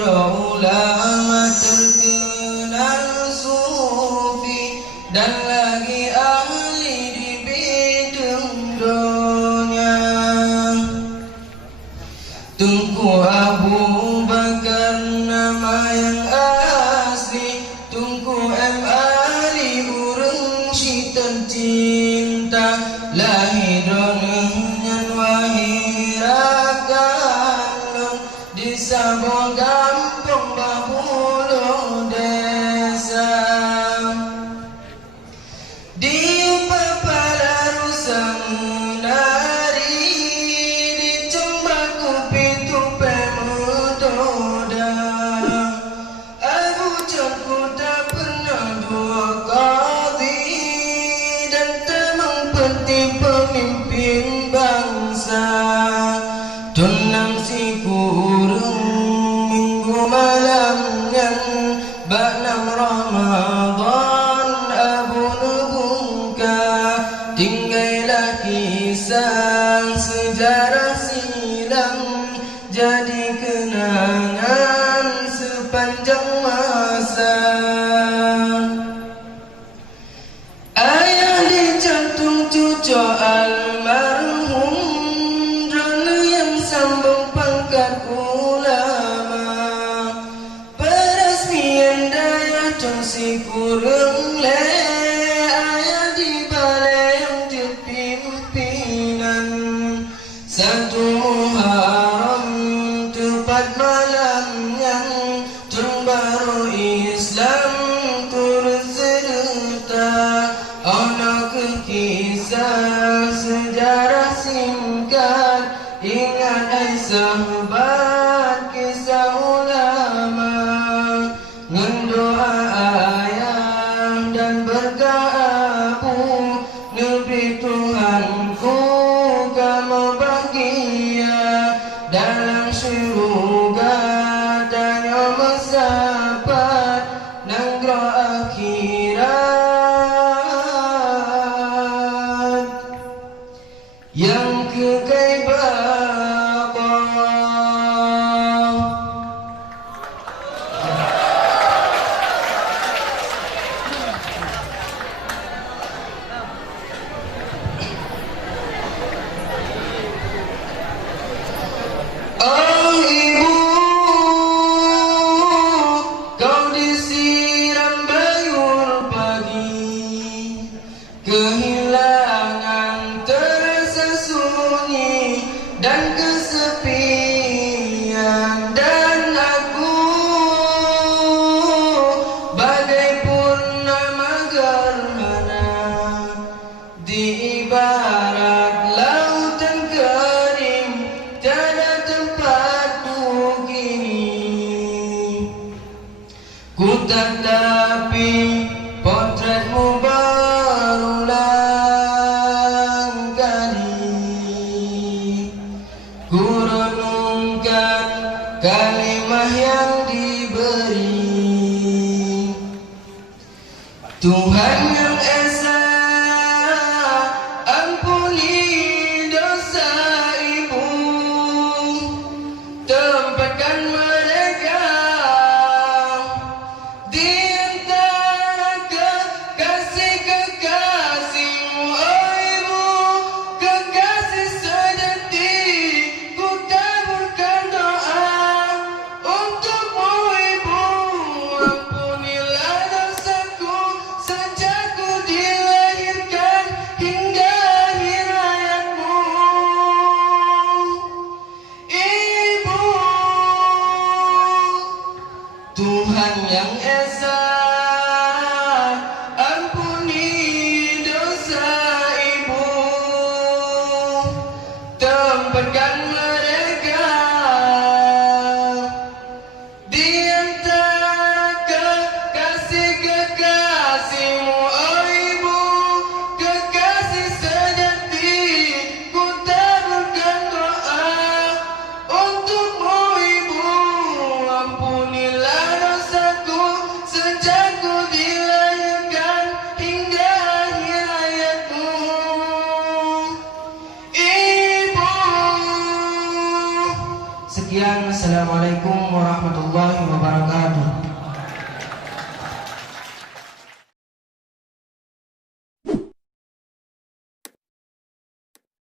ulama terkenal sufi dan lagi ahli di bidang dunia. Tunku Abu Bakar nama yang asli, Tunku M Ali urang si tercinta, lahidonenyan wahirakan di Sabong Gampong Bahulu desa. Di Papalarusan Menari, di Cembaku Pitu Pemuda, Abu Jatku tak pernah dua kali dan temang penting pemimpin bangsa. Tunang si kurung minggu malamnya baknam Ramadan Abu Nubungka, tinggallah kisah sejarah silam jadi kenangan sepanjang masa. Ayah dicantum cucu almarhum, drona yang sambung pangkat ulama, peresmian daya si kurang le. Ayah di balai yang dipimpinan, satu Muharram tepat malamnya Tahun Baru Islam turut serta. Ono kisah sejarah singkat, ingat ai sahabat kisah ulama, ngendoa ayah dan berkah Abu, Nabi Tuhanku kamu bahagia dalam syurga tanya masapat nanggro akhirat yang kekal baqa. Oh ibu, kau disiram bayur pagi, kehilangan terasa sunyi dan kesepian, dan aku bagai purnama gerhana di ibarat lautan kering, tiada tempatku kini. Ku tatapi potretmu berulang kali, ku renungkan kalimah yang diberi. Tuhan yang Esa, ampuni dosa ibu, tempatkan mereka di antara kekasih-kekasihmu. Oh ibu, kekasih sejati, ku taburkan doa untukmu ibu. Ampunilah dosaku sejak ku dilahirkan hingga akhir hayatmu. Ibu, Tuhan yang Esa, ampuni dosa ibu, tempatkan mereka di antara kekasih-kekasihmu. Oh ibu, kekasih sejati, ku taburkan doa untukmu ibu. Ampunilah dosaku sejak sekian. Assalamualaikum warahmatullahi wabarakatuh.